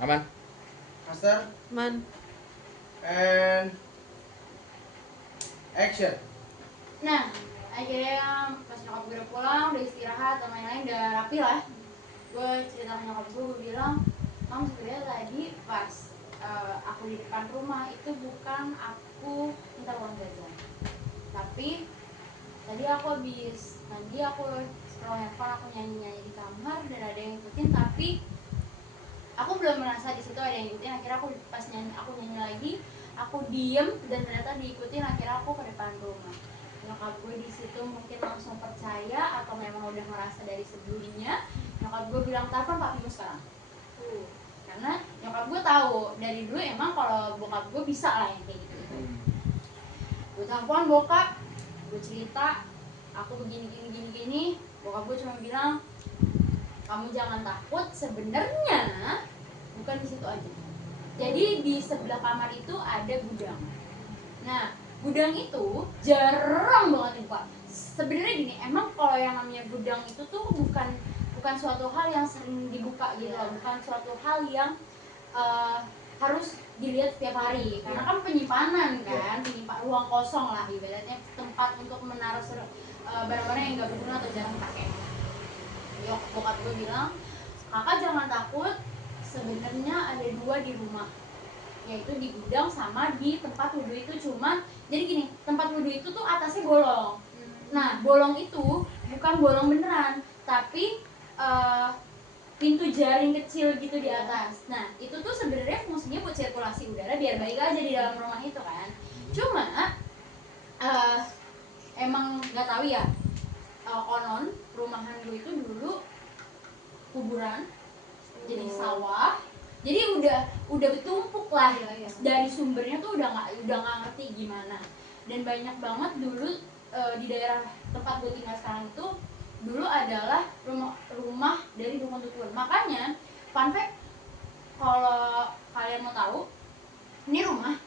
Aman. Master Man. and action. Nah, akhirnya pas nyokap gue udah pulang, udah istirahat dan lain-lain, udah rapi lah. Gue cerita ke nyokap gue bilang, Mam sebenarnya tadi pas aku di depan rumah itu bukan aku minta uang jajan, tapi tadi aku habis mandi, aku scroll handphone, aku nyanyi-nyanyi di kamar dan ada yang ngikutin, tapi aku belum merasa di situ ada yang ngikutin. Akhirnya aku pas aku nyanyi lagi, aku diem dan ternyata diikutin. Akhirnya aku ke depan rumah. Nyokap gue di situ mungkin langsung percaya atau memang udah ngerasa dari sebelumnya. Nyokap gue bilang telepon papimu sekarang. Karena nyokap gue tahu dari dulu emang kalau bokap gue bisa lah yang kayak gitu. Gue telepon bokap, gue cerita aku begini. Bokap gue cuma bilang, kamu jangan takut, sebenarnya bukan di situ aja. Jadi di sebelah kamar itu ada gudang. Nah, gudang itu jarang banget dibuka. Sebenarnya gini, emang kalau yang namanya gudang itu tuh bukan suatu hal yang sering dibuka gitu loh, bukan suatu hal yang harus dilihat setiap hari. Karena kan penyimpanan kan, ruang kosong lah ibaratnya, tempat untuk menaruh barang-barang yang nggak berguna atau jarang pakai. Bokap gue bilang, kakak jangan takut, sebenarnya ada dua di rumah, yaitu di gudang sama di tempat wudhu itu. Cuma jadi gini, tempat wudhu itu tuh atasnya bolong. Nah, bolong itu bukan bolong beneran, tapi pintu jaring kecil gitu di atas. Nah, itu tuh sebenarnya fungsinya buat sirkulasi udara biar baik aja di dalam rumah itu kan. Cuma emang nggak tahu ya, konon rumahan gue itu dulu kuburan, jadi sawah, jadi udah bertumpuk lah. Dari sumbernya tuh udah nggak ngerti gimana. Dan banyak banget dulu di daerah tempat gue tinggal sekarang itu dulu adalah rumah dari dukun dukun. Makanya fun fact, kalau kalian mau tahu, ini rumah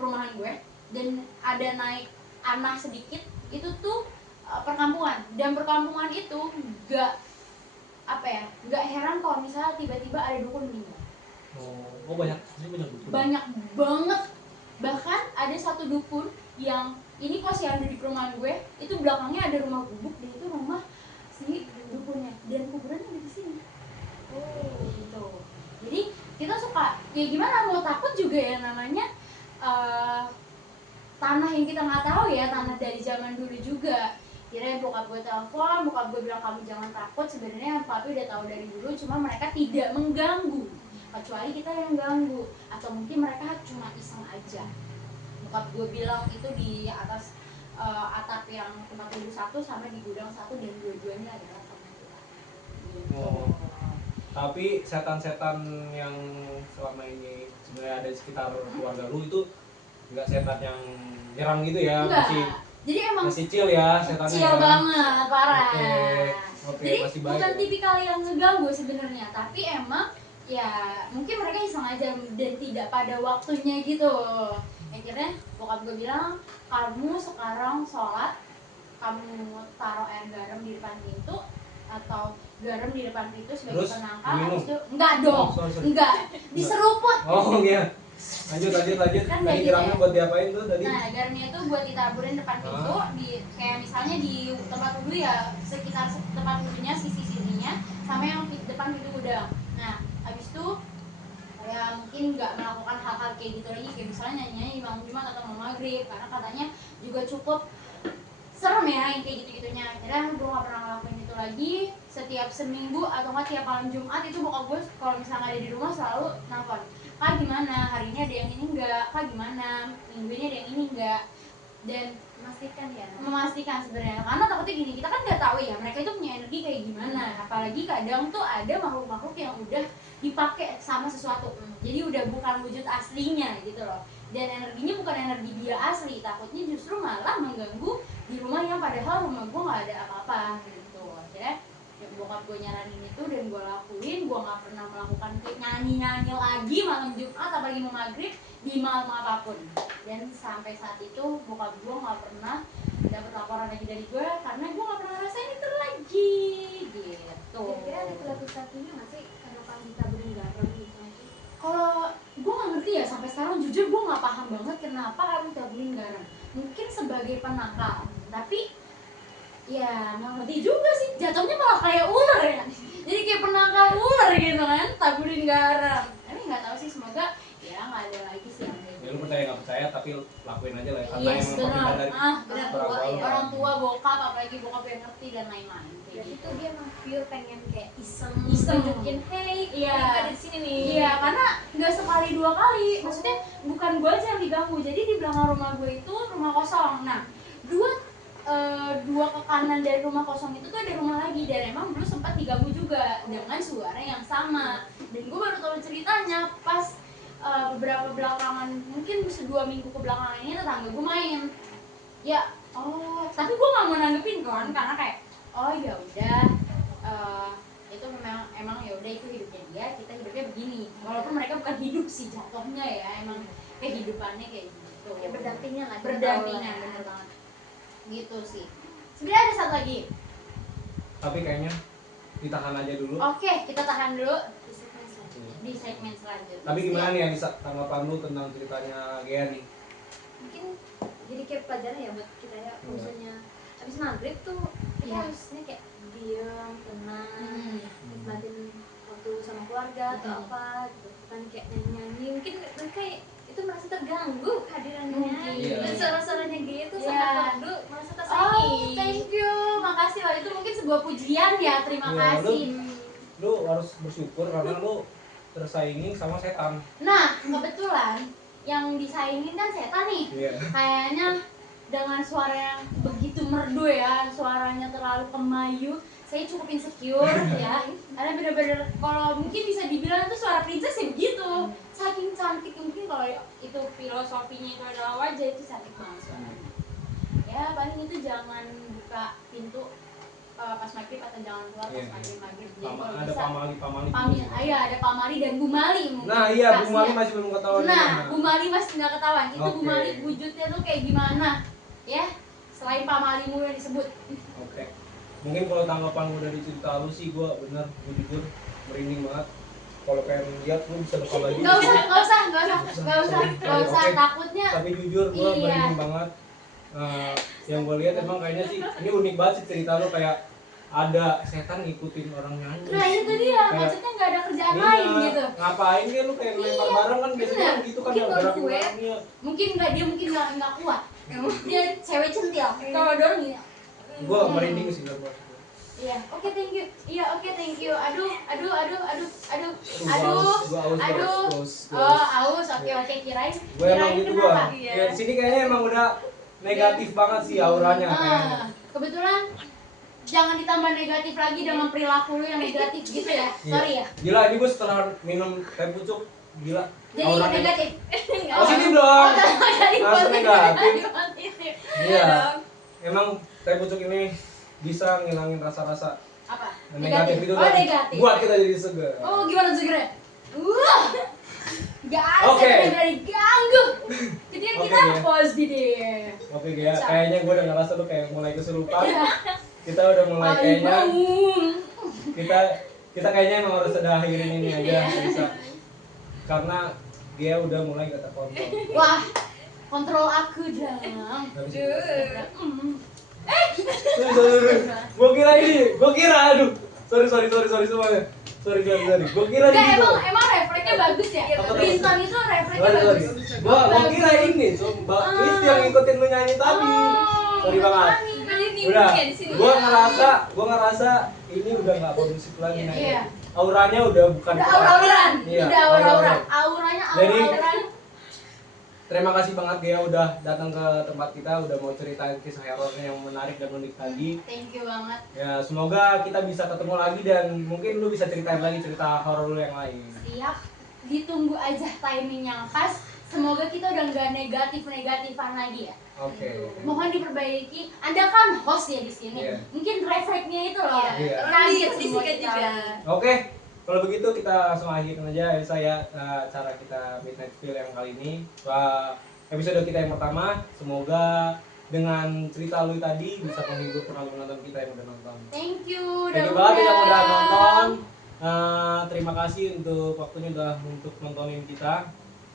perumahan gue dan ada naik tanah sedikit, itu tuh perkampungan. Dan perkampungan itu nggak heran kalau misalnya tiba-tiba ada dukun meninggal. Banyak dukun. Banyak banget. Bahkan ada satu dukun yang ini posyandu di perumahan gue, itu belakangnya ada rumah gubuk dan itu rumah si dukunnya, dan kuburannya ada di sini. Gitu. Jadi kita suka ya gimana, mau takut juga ya, namanya tanah yang kita nggak tahu ya, tanah dari zaman dulu juga. Kira bokap gue telepon, bokap gue bilang kamu jangan takut, sebenarnya papi udah tahu dari dulu, cuma mereka tidak mengganggu, kecuali kita yang ganggu, atau mungkin mereka cuma iseng aja. Bokap gue bilang itu di atas atap yang tempat wudhu satu sama di gudang satu, dan dua-duanya adalah teman kita. Gitu. Tapi setan-setan yang selama ini sebenarnya ada di sekitar keluarga lu itu nggak setan yang nyerang gitu ya? Enggak. Jadi emang masih chill ya setannya. Chill banget, parah. Oke, jadi masih baik, bukan ya? tipikal yang ngeganggu sebenarnya, tapi emang ya mungkin mereka iseng aja dan tidak pada waktunya gitu. Akhirnya bokap gue bilang, kamu sekarang sholat, kamu taruh air garam di depan pintu atau garam di depan pintu sebagai penangkal. Habis itu enggak dong, enggak diseruput. Oh iya. Lanjut. Kan Tadi gitu garamnya ya. buat diapain tuh tadi? Nah, garamnya itu buat ditaburin depan pintu, di kayak misalnya di tempat wudhu ya, sekitar tempat wudhunya, sisi-sisinya, sama yang depan pintu gudang. Nah, habis itu ya mungkin nggak melakukan hal-hal kayak gitu lagi, kayak misalnya nyanyi malam Jumat atau malam Maghrib, karena katanya juga cukup serem ya yang kayak gitu-gitunya. Akhirnya gue gak pernah ngelakuin itu lagi. Setiap seminggu atau nggak tiap malam Jumat itu bokap gue kalau misalnya ada di rumah selalu nelfon, Kak gimana, hari ini ada yang ini enggak, Kak gimana, minggu ini ada yang ini enggak. Dan memastikan sebenarnya, karena takutnya gini, kita kan nggak tahu ya mereka itu punya energi kayak gimana. Apalagi kadang tuh ada makhluk-makhluk yang udah dipakai sama sesuatu, jadi udah bukan wujud aslinya gitu loh, dan energinya bukan energi dia asli. Takutnya justru malah mengganggu di rumah yang padahal rumah gue nggak ada apa-apa gitu. Akhirnya bokap gue nyaranin itu dan gue lakuin. Gue nggak pernah melakukan kayak nyanyi lagi malam Jumat apalagi mau maghrib di malam apapun. Dan sampai saat itu bokap gue nggak pernah dapat laporan lagi dari gue, karena gue nggak pernah ngerasain itu lagi gitu. Kira-kira ada pelaku satunya nggak sih kenapa ditaburin garam gitu? sekarang jujur gue nggak paham banget kenapa harus tabungin garam. Mungkin sebagai penangkal, tapi ya nggak ngerti juga sih, jatuhnya malah kayak ular ya. Jadi kayak penangkal ular gitu kan, tabungin garam. Tapi nggak tahu sih, semoga ya nggak ada lagi sih yang kayak Ya lu percaya nggak percaya tapi lakuin aja lah ya, karena Yes, emang benar. permintaan dari Benar. orang tua lu. Orang tua, bokap, apalagi bokap yang ngerti dan lain-lain. Kayak Berarti gitu. tuh dia emang pure pengen kayak iseng Iseng. nunjukin, hey, Iya. kita ada di sini nih. Iya, karena nggak sekali dua kali. Maksudnya bukan gue aja yang diganggu. Jadi di belakang rumah gue itu rumah kosong. Nah, dua ke kanan dari rumah kosong itu tuh ada rumah lagi, dan emang dulu sempat diganggu juga dengan suara yang sama. Dan gue baru tahu ceritanya pas beberapa belakangan, mungkin 2 minggu ke belakangan ini tetangga gue main. Ya, tapi gue nggak mau nanggepin kan, karena kayak oh ya udah, itu emang ya udah, itu hidupnya dia, kita hidupnya begini. Walaupun mereka bukan hidup sih jatuhnya ya, emang kehidupannya kayak gitu. Ya berdampingan lah. Berdampingan, bener banget. Gitu sih. Sebenarnya ada satu lagi. Tapi kayaknya ditahan aja dulu. Oke, kita tahan dulu Di segmen selanjutnya. di segmen selanjutnya. Tapi gimana nih Anissa, tanggapan lu tentang ceritanya Gea nih? Mungkin jadi kayak pelajaran ya buat kita ya. Kalau misalnya habis maghrib tuh kita Iya. harusnya kayak diam, tenang, nikmatin waktu sama keluarga atau Hmm. apa gitu. Bukan kayak nyanyi-nyanyi. Mungkin mereka itu merasa terganggu kehadirannya. Mungkin. Iya. Dan suara-suaranya gitu Iya. sangat merdu, merasa Oh, tersayangi. thank you. Makasih loh, itu mungkin sebuah pujian ya. Terima Iya, kasih. Lu harus bersyukur karena lu tersaingi sama setan. Nah, kebetulan yang disaingin kan setan nih. Iya. Kayaknya dengan suara yang begitu merdu ya, suaranya terlalu kemayu, saya cukup insecure ya. Karena bener-bener kalau mungkin bisa dibilang itu suara princess ya begitu, saking cantik. Mungkin kalau itu filosofinya itu adalah wajah, itu cantik banget suaranya. Ya paling itu jangan buka pintu pas maghrib, atau jangan keluar pas Iya. maghrib. Jadi kalau Ada bisa pamali. iya, ada Pamali dan Bu Mali mungkin. Nah iya, Bu Kasnya. Mali masih belum ketahuan. Nah, Bu Mali masih nggak ketahuan. Itu Bu Oke. Mali wujudnya tuh kayak gimana? Ya, selain Pak Malimu yang disebut. Oke. Mungkin kalau tanggapan gue dari cerita lu sih, gue bener, gue jujur merinding banget. Kalau pengen lihat lu bisa rekam lagi. Nggak usah. Oke. Takutnya. Tapi jujur gue Iya. merinding banget. Yang gue lihat emang kayaknya sih ini unik banget sih cerita lu, kayak ada setan ngikutin orang nyanyi. Nah itu dia, maksudnya nggak ada kerjaan lain gitu. Ngapain kan lu kayak lempar Iya, bareng kan biasanya bener. kan gitu kan, Mungkin yang kalau gerakin gue, orangnya. Mungkin nggak kuat. Dia cewek centil. Kalau dorong ya. Gue merinding sih gue. Iya, oke thank you. Iya, oke thank you. Aduh. Gua aus. Oh, aus. Oke, kirain. Gue emang gitu gue. kenapa? Ya di sini kayaknya emang udah negatif banget sih auranya kayaknya. Kebetulan jangan ditambah negatif lagi dengan perilaku lu yang negatif gitu ya. Sorry ya. Gila, ini gue setelah minum teh pucuk, gila. Jadi auranya. negatif. Positif dong. Jadi Langsung positif. negatif. Jadi positif. Iya. Emang teh pucuk ini bisa ngilangin rasa-rasa Apa? negatif itu Oh, dan negatif. buat kita jadi segar. Oh, gimana segernya? Gak asik, Oke. udah diganggu. Jadi Oke, kita ya. pause di deh. Oke ya, kayaknya gue udah ngerasa tuh kayak mulai kesurupan. Kita udah mulai kayaknya kita kayaknya emang harus udah akhirin ini aja bisa. Karena dia udah mulai gak terkontrol. Wah, kontrol aku dong. Nggak bisa. Gue kira aduh. Sorry semuanya. Sorry. Gue kira Enggak, gitu. emang refleksnya bagus ya. Apa tuh? Bintang itu refleksnya Sorry. bagus. Gua kira ini, coba itu yang ngikutin lu nyanyi tadi. Sorry banget. Udah, gua ngerasa ini udah nggak kondusif lagi Iya. nyanyi. Auranya udah bukan. Udah aura-auran. Iya, Udah aura-auran. aura-auran. Auranya Jadi, aura-auran. Terima kasih banget dia udah datang ke tempat kita, udah mau ceritain kisah horornya yang menarik dan unik tadi. Thank you banget. Ya, semoga kita bisa ketemu lagi dan mungkin lu bisa ceritain lagi cerita horor lu yang lain. Siap. Ditunggu aja timing yang pas. Semoga kita udah nggak negatif-negatifan lagi ya. Oke. Mohon diperbaiki. Anda kan host ya di sini. Iya. Mungkin refleksnya itu loh. Iya. Kaget semua Disikat kita. juga. Oke, kalau begitu kita langsung akhirin aja cara kita Midnight Feel yang kali ini. Episode kita yang pertama, semoga dengan cerita lu tadi bisa menghibur penonton kita yang udah nonton. Thank you. Thank you banget yang udah nonton. Terima kasih untuk waktunya untuk nontonin kita.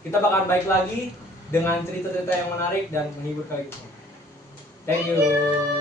kita bakalan balik lagi dengan cerita-cerita yang menarik dan menghibur kalian semua. Thank you.